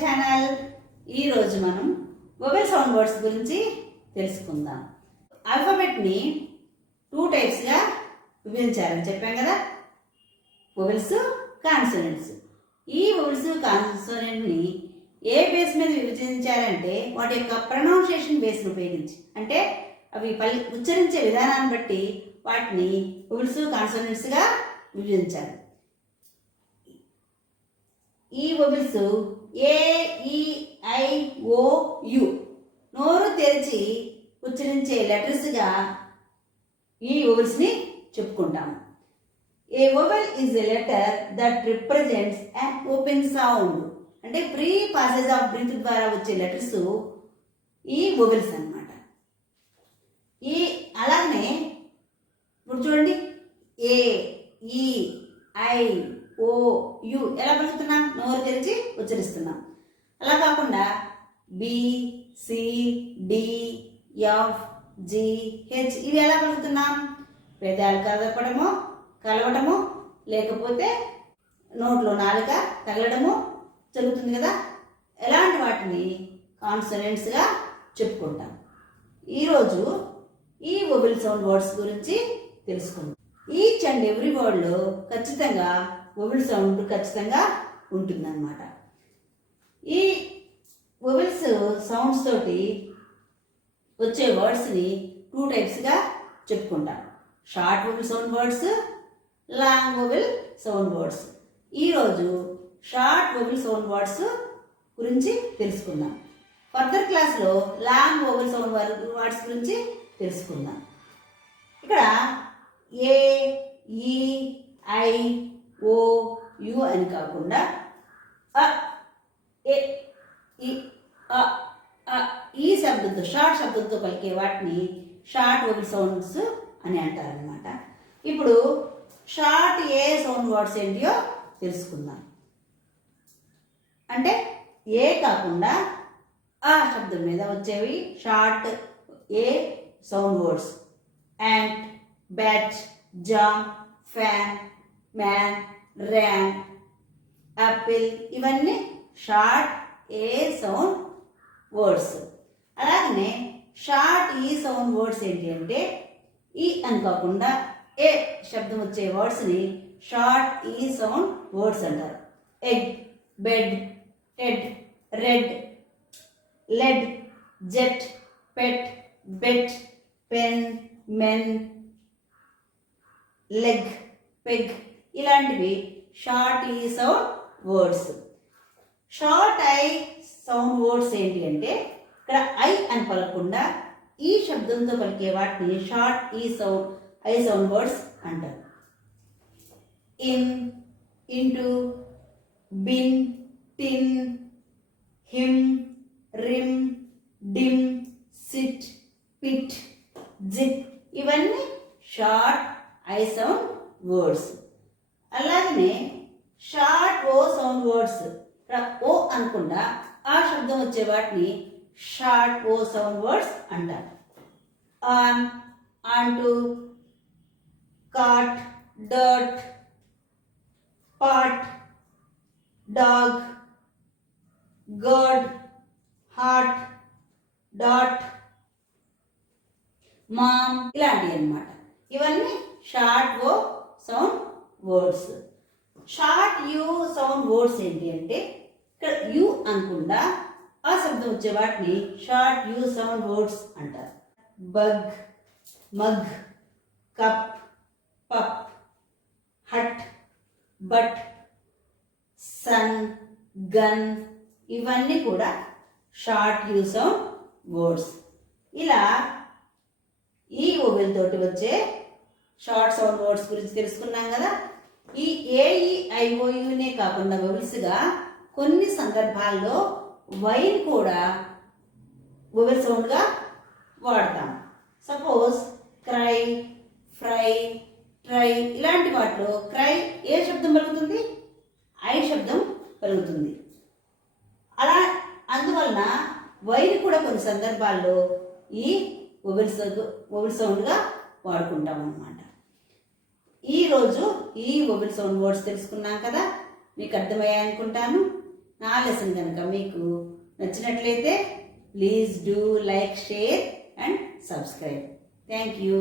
Channel. ఈరోజు మనం vowel sound words గురించి తెలుసుకుందాం. ఆల్ఫాబెట్ని 2 టైప్స్గా విభజించారని చెప్పాం కదా, వొవెల్స్, కాన్సోనెంట్స్. ఈ వొవెల్స్ కాన్సోనెంట్ని ఏ బేస్ మీద విభజించారంటే వాటి యొక్క ప్రొనౌన్సియేషన్ బేస్ని ఉపయోగించి, అంటే అవి ఉచ్చరించే విధానాన్ని బట్టి వాటిని వొవెల్స్ కాన్సోనెంట్స్గా విభజించారు. ఈ వొవెల్స్ ఏ, ఈ, ఐ, ఓ, యు నోరు తెరిచి ఉచ్చరించే లెటర్స్గా ఈ వొవెల్స్ని చెప్పుకుంటాము. A vowel is a letter that represents an open sound. అంటే ఫ్రీ పాసేజ్ ఆఫ్ బ్రీత్ ద్వారా వచ్చే లెటర్స్ ఈ వొవెల్స్ అన్నమాట. అలాగనే ఇప్పుడు చూడండి, ఏ, ఈ, ఐ, ఓ, యు ఎలా పలుకుతున్నాం? నోరు తెరిచి ఉచ్చరిస్తున్నాం. అలా కాకుండా B, C, D, F, G, H ఇవి ఎలా పలుకుతున్నాం? పెదాలు కలవటము లేకపోతే నోట్లో నాలుక తగలడము జరుగుతుంది కదా. ఎలాంటి వాటిని కాన్సోనెంట్స్గా చెప్పుకుంటాం. ఈరోజు ఈ వొవెల్ సౌండ్ వర్డ్స్ గురించి తెలుసుకుందాం. ఈచ్ అండ్ ఎవ్రీ వర్డ్లో ఖచ్చితంగా వొవెల్ సౌండ్ ఖచ్చితంగా ఉంటుందన్నమాట. ఈ వొవెల్స్ సౌండ్స్ తోటి వచ్చే వర్డ్స్ని 2 టైప్స్గా చెప్పుకుంటాం. Short vowel sound words, long vowel sound words. ఈరోజు షార్ట్ వొవెల్ సౌండ్ వర్డ్స్ గురించి తెలుసుకుందాం. ఫర్దర్ క్లాస్లో లాంగ్ వొవెల్ సౌండ్ వర్డ్స్ గురించి తెలుసుకుందాం. ఇక్కడ ఏ, ఈ, ఐ, ఓ, యు అని కాకుండా అ, ఏ, ఈ, అ, ఈ శబ్దంతో, షార్ట్ శబ్దంతో పలికే వాటిని షార్ట్ వొవెల్ సౌండ్స్ అని అంటారనమాట. ఇప్పుడు షార్ట్ ఏ సౌండ్ వర్డ్స్ ఏంటియో తెలుసుకుందాం. అంటే ఏ కాకుండా ఆ శబ్దం మీద వచ్చేవి short A sound words. Ant, bat, jam, fan, man, ran, apple ఇవన్నీ షార్ట్ ఏ సౌండ్ వర్డ్స్. అలాగనే షార్ట్ ఈ సౌండ్ వర్డ్స్ ఏంటి అంటే ఈ అని కాకుండా ఏ శబ్దం వచ్చే వర్డ్స్ని షార్ట్ ఈ సౌండ్ వర్డ్స్ అంటారు. Egg, bed, head, red, led, jet, pet, bet, pen, men, leg, peg ఇలాంటివి short E sound words. Short I sound words ఏంటి అంటే ఇక్కడ ఐ అని పలకకుండా ఈ శబ్దంతో పలికే వాటిని షార్ట్ ఐ సౌండ్ వర్డ్స్ అంటారు. In, into, bin, tin, him, rim, dim, sit, pit, zip ఇవన్నీ షార్ట్ ఐ సౌండ్ వర్డ్స్. అలాగనే షార్ట్ ఓ సౌండ్ వర్డ్స్, ఇక్కడ ఓ అనుకుండా ఆ శబ్దం వచ్చే వాటిని షార్ట్ ఓ సౌండ్ వర్డ్స్ అంటారు. On, onto, cot, dirt, pot, dog, guard, heart, dot, mom ఇలాంటివి అన్నమాట. ఇవన్నీ short O sound words. Short U sound words ఏంటి అంటే ఇక్కడ యు అనుకుండా ఆ శబ్దం వచ్చే వాటిని షార్ట్ యూ సౌండ్ వర్డ్స్ అంటారు. బగ్, మగ్, కప్, పప్, హట్, బట్, సన్, గన్ ఇవన్నీ కూడా షార్ట్ యూ సౌండ్ వర్డ్స్. ఇలా ఈ వొవెల్ తోటి వచ్చే షార్ట్ సౌండ్ వర్డ్స్ గురించి తెలుసుకున్నాం కదా. ఈ ఏఈఐఓయునే కాకుండా వొవెల్స్గా కొన్ని సందర్భాల్లో వైని కూడా వొవెల్ సౌండ్గా వాడతాం. సపోజ్ క్రై, ఫ్రై, ట్రై ఇలాంటి వాటిలో క్రై ఏ శబ్దం పలుకుతుంది? ఐ శబ్దం పలుకుతుంది. అందువలన వైని కూడా కొన్ని సందర్భాల్లో ఈ వొవెల్ సౌండ్గా వాడుకుంటాం అన్నమాట. ఈరోజు ఈ వొవెల్ సౌండ్ వర్డ్స్ తెలుసుకున్నాం కదా, మీకు అర్థమయ్యాయి అనుకుంటాను. నా లెసన్ కనుక మీకు నచ్చినట్లయితే please do like, share and subscribe. Thank you.